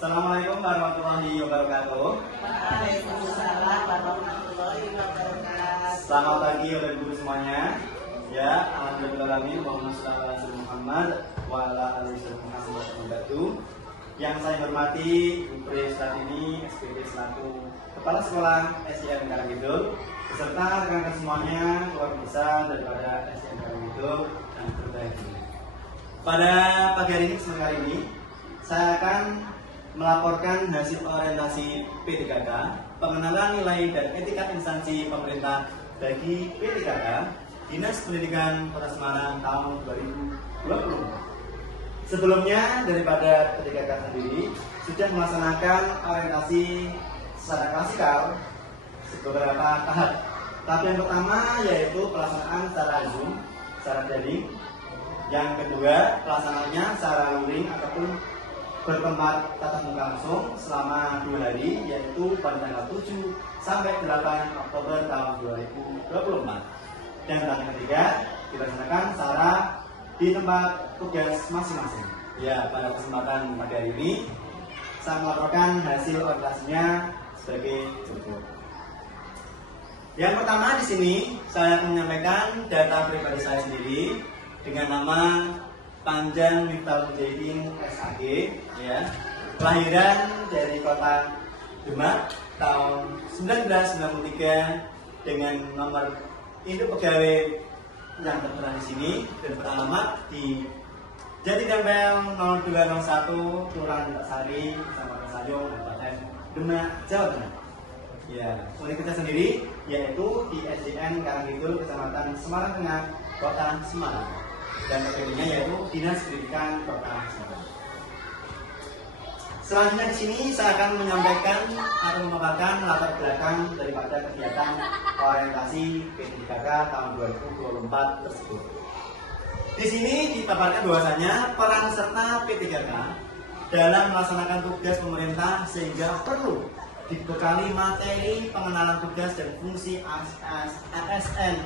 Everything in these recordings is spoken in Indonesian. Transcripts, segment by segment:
Assalamualaikum warahmatullahi wabarakatuh. Waalaikumsalam warahmatullahi wabarakatuh. Selamat pagi Bapak Ibu semuanya. Ya, alhamdulillah Muhammad wa ala alihi wasallam. Yang saya hormati Bu saat ini SPT selaku Kepala Sekolah SDN Karangkidul beserta rekan-rekan semuanya, keluarga besar daripada SDN Karangkidul yang terbaik. Pada pagi hari ini, kesempatan kali ini, saya akan melaporkan hasil orientasi P3K, pengenalan nilai dan etika instansi pemerintah bagi P3K, Dinas Pendidikan Kota Semarang tahun 2020. Sebelumnya, daripada P3K sendiri sudah melaksanakan orientasi secara klasikal beberapa tahap. Tahap yang pertama yaitu pelaksanaan secara Zoom, secara daring. Yang kedua, pelaksanaannya secara luring ataupun bertempat tatap muka langsung selama 2 hari, yaitu pada tanggal 7 sampai 8 Oktober tahun 2024. Dan tahap ketiga dilaksanakan secara di tempat tugas masing-masing. Ya, pada kesempatan pagi hari ini saya melaporkan hasil orientasinya sebagai berikut. Yang pertama di sini saya akan menyampaikan data pribadi saya sendiri dengan nama Panjang Miftahul Mujahidin SAG, ya, kelahiran dari kota Demak tahun 1993 dengan nomor induk pegawai yang tertera di sini dan beralamat di Jati Tempel 0201 Kelurahan Sari, Kecamatan Sayung, Kabupaten Demak, Jawa Tengah. Ya, unit kita sendiri yaitu di SDN Karangkidul, Kecamatan Semarang Tengah, Kota Semarang. Dan PPD-nya yaitu Dinas Pendidikan Kota Semarang. Selanjutnya di sini saya akan menyampaikan atau memaparkan latar belakang daripada kegiatan orientasi P3K tahun 2024 tersebut. Di sini dipaparkan bahwasanya peran serta P3K dalam melaksanakan tugas pemerintah sehingga perlu dibekali materi pengenalan tugas dan fungsi ASN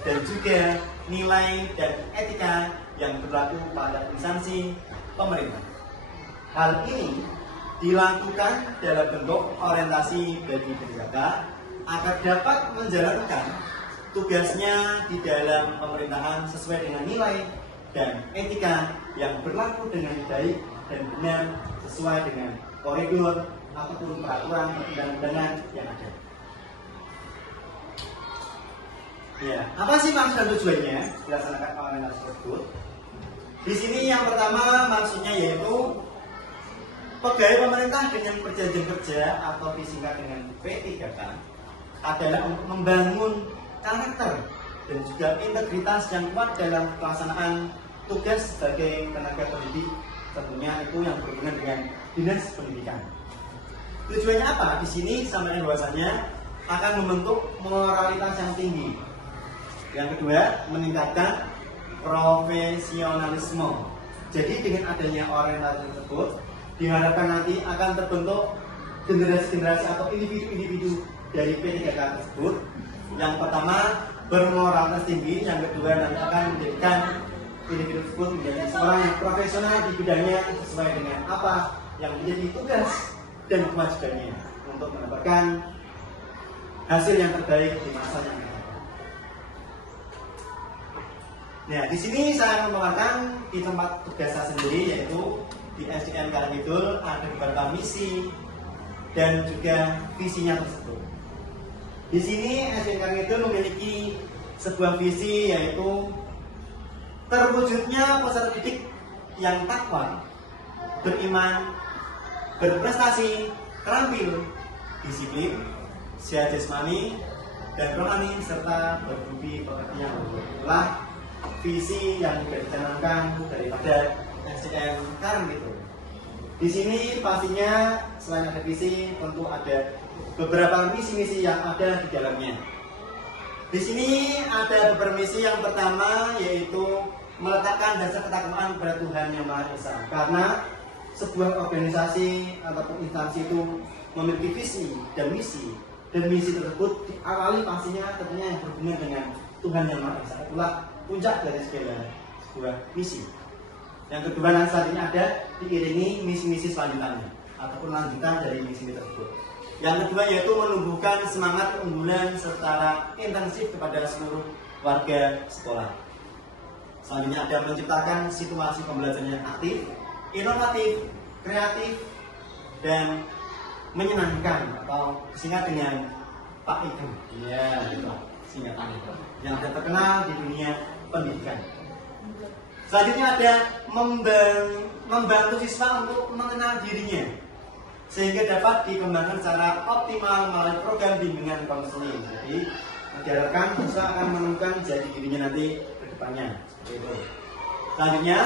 dan juga nilai dan etika yang berlaku pada instansi pemerintah. Hal ini dilakukan dalam bentuk orientasi bagi P3K agar dapat menjalankan tugasnya di dalam pemerintahan sesuai dengan nilai dan etika yang berlaku dengan baik dan benar sesuai dengan koridor ataupun peraturan perundang-undangan yang ada. Ya, apa sih maksud dan tujuannya dilaksanakan orientasi tersebut? Di sini yang pertama maksudnya yaitu pegawai pemerintah dengan perjanjian kerja atau disingkat dengan P3K adalah untuk membangun karakter dan juga integritas yang kuat dalam pelaksanaan tugas sebagai tenaga pendidik, tentunya itu yang berhubungan dengan dinas pendidikan. Tujuannya apa? Di sini sampaikan bahwasanya akan membentuk moralitas yang tinggi. Yang kedua, meningkatkan profesionalisme. Jadi dengan adanya orientasi tersebut diharapkan nanti akan terbentuk generasi-generasi atau individu-individu dari P3K tersebut. Yang pertama, bermoralitas tinggi. Yang kedua, nanti akan menjadikan individu tersebut menjadi seorang yang profesional di bidangnya sesuai dengan apa yang menjadi tugas dan kewajibannya untuk mendapatkan hasil yang terbaik di masa yang akan datang. Nah, di sini saya memaparkan di tempat tugas saya sendiri yaitu di SDN Karangkidul ada beberapa misi dan juga visinya tersebut. Di sini SDN Karangkidul memiliki sebuah visi yaitu terwujudnya peserta didik yang takwa, beriman, berprestasi, terampil, disiplin, sehat jasmani dan rohani serta berbudi pekerti yang luhur. Itulah visi yang sudah dicanangkan daripada SDN Karangkidul. Di sini pastinya selain ada visi, tentu ada beberapa misi-misi yang ada di dalamnya. Di sini ada beberapa misi. Yang pertama yaitu meletakkan dasar ketakwaan kepada Tuhan Yang Maha Esa. Karena sebuah organisasi ataupun instansi itu memiliki visi dan misi tersebut diawali pastinya tentunya yang berhubungan dengan Tuhan Yang Maha Esa. Itulah puncak dari segala sebuah misi. Yang kedua nanti saat ini ada diiringi misi-misi selanjutnya. ataupun lanjutan dari misi tersebut. Yang kedua yaitu menumbuhkan semangat keunggulan secara intensif kepada seluruh warga sekolah. Selanjutnya ada menciptakan situasi pembelajaran yang aktif, inovatif, kreatif, dan menyenangkan atau singkat dengan Pak Ikam. Ya, itu singkatannya yang terkenal di dunia pendidikan. Selanjutnya ada membantu siswa untuk mengenal dirinya sehingga dapat dikembangkan secara optimal melalui program bimbingan konseling. Jadi diharapkan siswa akan menemukan jati dirinya nanti ke depannya. Seperti itu. Selanjutnya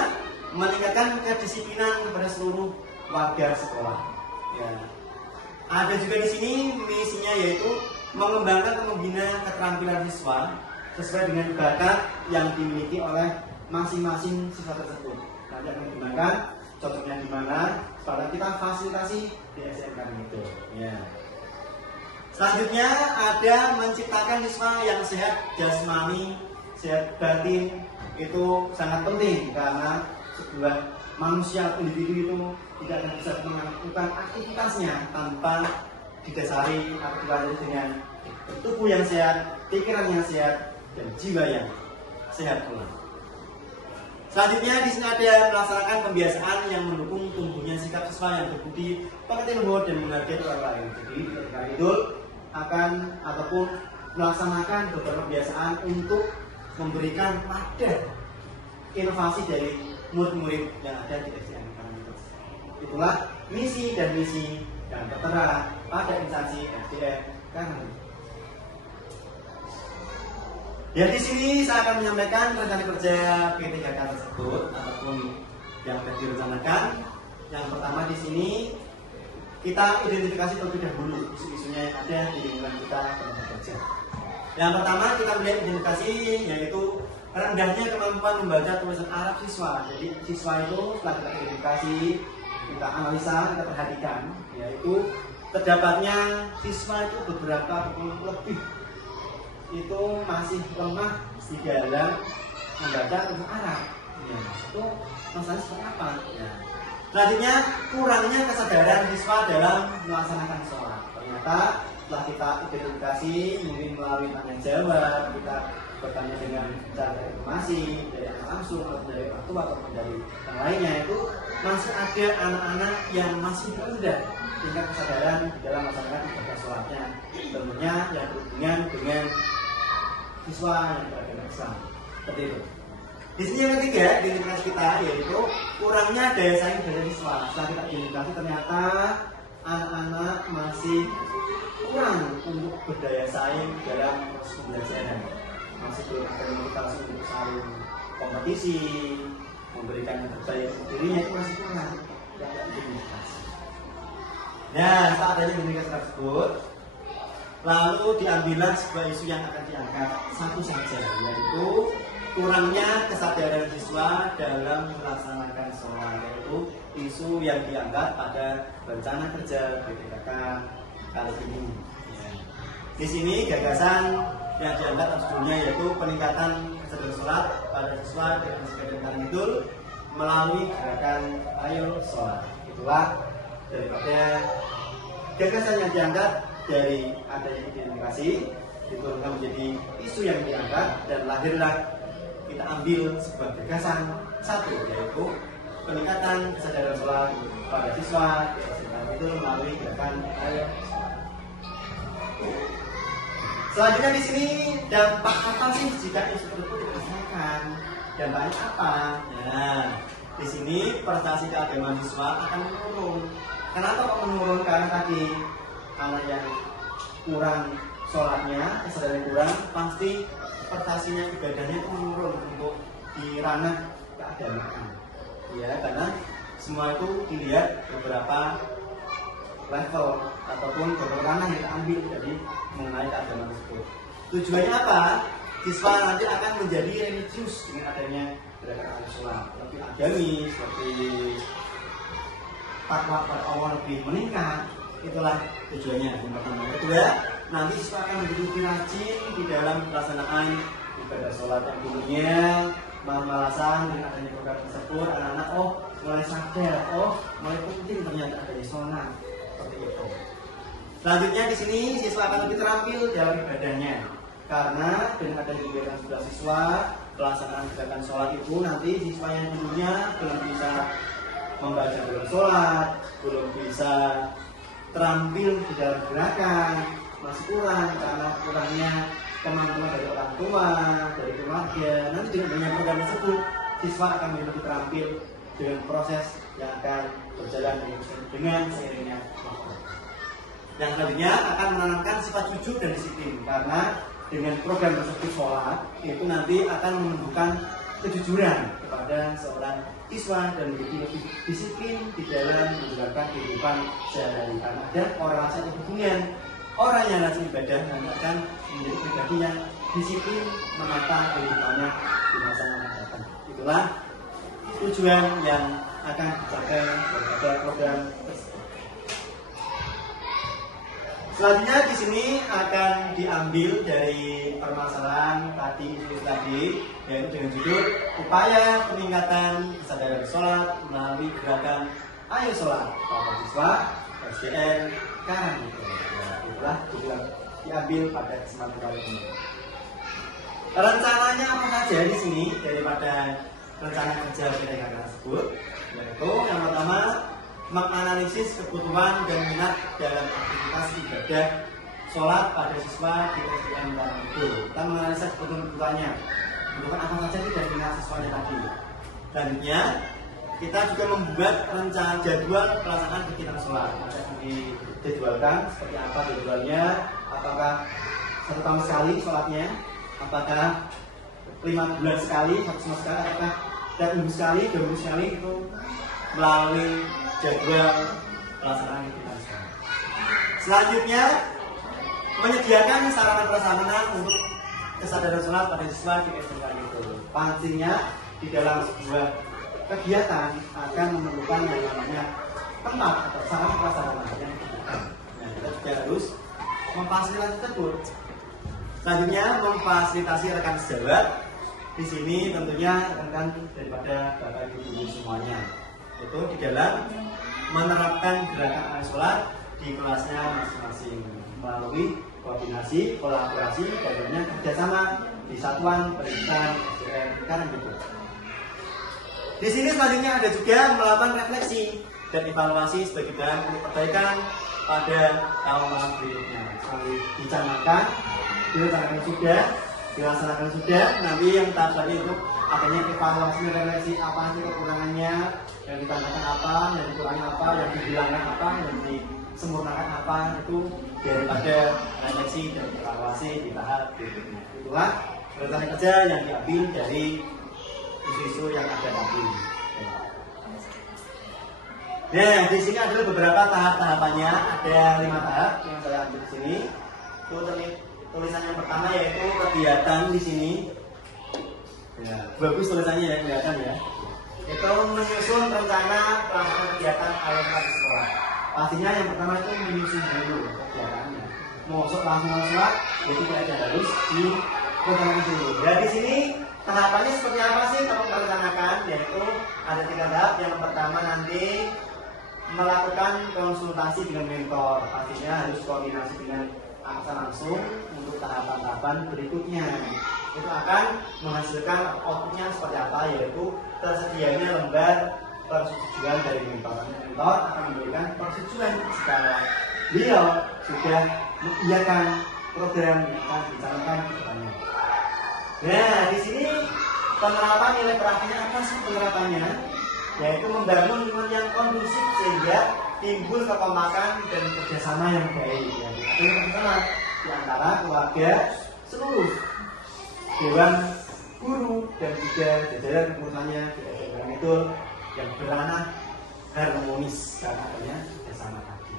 meningkatkan kedisiplinan kepada seluruh warga sekolah. Ya. Ada juga di sini misinya yaitu mengembangkan dan membina keterampilan siswa sesuai dengan bakat yang dimiliki oleh masing-masing siswa tersebut. Nanti akan dikembangkan cocoknya di mana, supaya kita fasilitasi di SMK itu. Ya. Selanjutnya ada menciptakan siswa yang sehat jasmani, sehat batin. Itu sangat penting karena sebuah manusia individu itu tidak akan bisa melakukan aktivitasnya tanpa didasari atau dilandasi dengan tubuh yang sehat, pikiran yang sehat, dan jiwa yang sehat pula. Selanjutnya di sini ada melaksanakan pembiasaan yang mendukung tumbuhnya sikap siswa yang berbudi, pekerti luhur dan menghargai orang lain. Jadi ketika itu akan ataupun melaksanakan beberapa pembiasaan untuk memberikan wadah inovasi dari murid-murid yang ada di SDN Kampus. Itulah misi dan misi yang tertera pada instansi SDN Kampus. Ya, di sini saya akan menyampaikan rencana kerja P3K tersebut ataupun yang sudah direncanakan. Yang pertama di sini kita identifikasi terlebih dahulu isu-isunya yang ada di lingkungan kita tenaga kerja. Yang pertama kita melihat identifikasi yaitu rendahnya kemampuan membaca tulisan Arab siswa. Jadi siswa itu setelah kita identifikasi, kita analisa, kita perhatikan, yaitu terdapatnya siswa itu beberapa ataupun lebih itu masih lemah di dalam membaca tulisan Arab. Ya, itu masalahnya seperti apa? Ya. Selanjutnya kurangnya kesadaran siswa dalam melaksanakan sholat. Ternyata setelah kita identifikasi mungkin melalui tanya jawab, kita bertanya dengan cara informasi dari anak langsung atau dari orang tua atau dari yang lainnya, itu masih ada anak-anak yang masih rendah tingkat kesadaran dalam melaksanakan ibadah sholatnya. Tentunya yang berhubungan dengan siswa yang beragama Islam. Seperti itu. Di sini yang ketiga identifikasi kita yaitu kurangnya daya saing dari siswa. Setelah kita identifikasi ternyata anak-anak masih kurang untuk berdaya saing dalam proses pembelajaran. Masih belum ada motivasi untuk saling kompetisi, memberikan yang terbaik untuk dirinya, itu masih kurang. Tidak ada identifikasi. Nah, saat adanya identifikasi tersebut, lalu diambillah sebuah isu yang akan diangkat satu saja, yaitu kurangnya kesadaran siswa dalam melaksanakan sholat, yaitu isu yang diangkat pada rencana kerja P3K kali ini. Ya. Di sini gagasan yang diangkat judulnya yaitu peningkatan kesadaran sholat pada siswa dengan kesadaran Karimidul melalui gerakan Ayo Sholat. Itulah daripada gagasan yang diangkat dari adanya identifikasi diturunkan menjadi isu yang diangkat dan lahirlah kita ambil sebuah gagasan satu, yaitu peningkatan kesadaran sholat pada siswa itu melalui gerakan Ayo Sholat. Selanjutnya di sini dampak apa sih jika isu tersebut diselesaikan? Dampaknya apa? Nah, di sini prestasi keagamaan siswa akan menurun. Kenapa kok menurun? Karena tadi anak yang kurang sholatnya, kesadaran kurang, pasti prestasinya ibadahnya itu menurun untuk di ranah keagamaan. Ya, karena semua itu dilihat beberapa level ataupun beberapa ranah yang kita ambil dari mengenai keagamaan tersebut. Tujuannya apa? Siswa nanti akan menjadi religius dengan adanya gerakan sholat, lebih agamis, lebih takwa pada Allah lebih meningkat. Itulah tujuannya. Yang pertama. Kedua, nanti siswa akan menjadi lebih rajin di dalam pelaksanaan ibadah sholat yang dulunya malasan dengan adanya program tersebut, anak-anak mulai sadar, mulai penting ternyata adanya sholat seperti itu. Selanjutnya di sini siswa akan lebih terampil dalam ibadahnya, karena dengan adanya kegiatan sebelah siswa, pelaksanaan gerakan sholat itu nanti siswa yang dulunya belum bisa membaca dalam sholat, belum bisa terampil di dalam gerakan, masih kurang karena kurangnya teman-teman dari orang tua, dari keluarga. Nanti dengan adanya program tersebut, siswa akan menjadi lebih terampil dengan proses yang akan berjalan dengan seiringnya waktu. Yang selanjutnya akan menanamkan sifat jujur dan disiplin, karena dengan program tersebut sholat itu nanti akan menumbuhkan kejujuran kepada seorang siswa dan menjadi lebih disiplin di dalam menjalankan kehidupan sehari-hari. Karena ada korelasi hubungan orang yang rajin ibadah nanti akan menjadi pribadi yang disiplin menata kehidupannya di masa yang akan datang. Itulah tujuan yang akan dicapai daripada program tersebut. Selanjutnya di sini akan diambil dari permasalahan tadi, yaitu dengan judul upaya peningkatan kesadaran sholat melalui gerakan Ayo Sholat pada siswa SDN Karangmidul. Itulah judul diambil pada kesempatan kali ini. Rencananya apa saja di sini daripada rencana kerja PTKK tersebut? Yaitu yang pertama, menganalisis kebutuhan dan minat dalam aktivitas ibadah sholat pada siswa di SDN Karangmidul. Kita menganalisis kebutuhannya, kebutuhan apa saja dan minat siswanya tadi. Selanjutnya, kita juga membuat rencana jadwal pelaksanaan kegiatan sholat. Ada dijadwalkan seperti apa jadwalnya, apakah 1 tahun sekali sholatnya, apakah 5 bulan sekali, 1 semester sekali, apakah tiap minggu sekali, 2 minggu sekali, itu melalui jadwal pelaksanaan kegiatan sholat. Selanjutnya, menyediakan sarana prasarana untuk kesadaran sholat pada siswa di SDN Karangmidul. Pastinya di dalam sebuah kegiatan akan memerlukan yang namanya tempat atau sarana prasarana yang dibutuhkan. Nah, kita juga harus memfasilitasi tersebut. Selanjutnya, memfasilitasi rekan sejawat. Di sini tentunya rekan daripada Bapak Ibu semuanya, itu di dalam menerapkan gerakan Ayo Sholat di kelasnya masing-masing melalui koordinasi, kolaborasi, dan kerjasama di satuan pendidikan SDN Karangmidul. Di sini selanjutnya ada juga melakukan refleksi dan evaluasi sebagai bahan untuk perbaikan pada tahun berikutnya. Selalu dicanangkan, dilaksanakan sudah, dilaksanakan sudah. Nanti yang tahap selanjutnya itu adanya evaluasi refleksi, apa sih kekurangannya, yang ditambahkan apa, yang dikurangi apa, yang dihilangkan apa, yang disempurnakan apa, itu daripada refleksi dan evaluasi di tahap berikutnya. Itulah rencana kerja yang diambil dari isu-isu yang ada tadi. Nah, di sini adalah beberapa tahap-tahapannya. Ada 5 tahap yang saya ambil di sini. Itu tulisan yang pertama yaitu kegiatan di sini. Ya, bagus tulisannya ya, kelihatan ya. Itu menyusun rencana pelaksanaan kegiatan Ayo Sholat di sekolah. Pastinya yang pertama itu menyusun dulu kegiatannya. Mau langsung sholat, jadi kita harus direncanakan dulu. Nah, di sini tahapannya seperti apa sih kalau merencanakan? Yaitu ada 3 tahap. Yang pertama nanti melakukan konsultasi dengan mentor. Pastinya harus koordinasi dengan atasan langsung untuk tahapan-tahapan berikutnya. Itu akan menghasilkan outputnya seperti apa, yaitu tersedianya lembar persetujuan dari mentor. Mentor akan memberikan persetujuan secara beliau sudah mengiyakan program yang akan dicanangkan ke depannya. Nah, di sini penerapan nilai praktiknya apa sih penerapannya? Yaitu membangun lingkungan yang kondusif sehingga timbul kekompakan dan kerjasama yang baik. Itu yang pertama di antara keluarga seluruh dewan guru dan juga jajaran kepengurusannya di SDN Karangmidul yang berana harmonis karena adanya kerjasama tadi.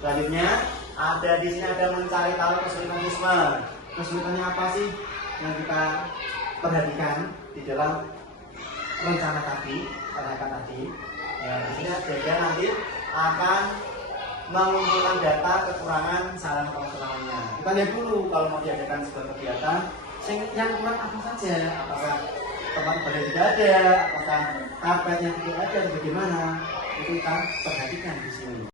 Selanjutnya ada di sini ada mencari tahu kesulitan siswa. Kesulitannya apa sih yang kita perhatikan di dalam rencana tadi, ya, di sini ada nanti akan mengumpulkan data kekurangan sarana prasarananya. Kita lihat dulu kalau mau diadakan sebuah kegiatan, yang kurang apa saja, apakah tempat ibadah tidak ada, apakah karpetnya tidak ada, atau bagaimana, itu kita perhatikan di sini.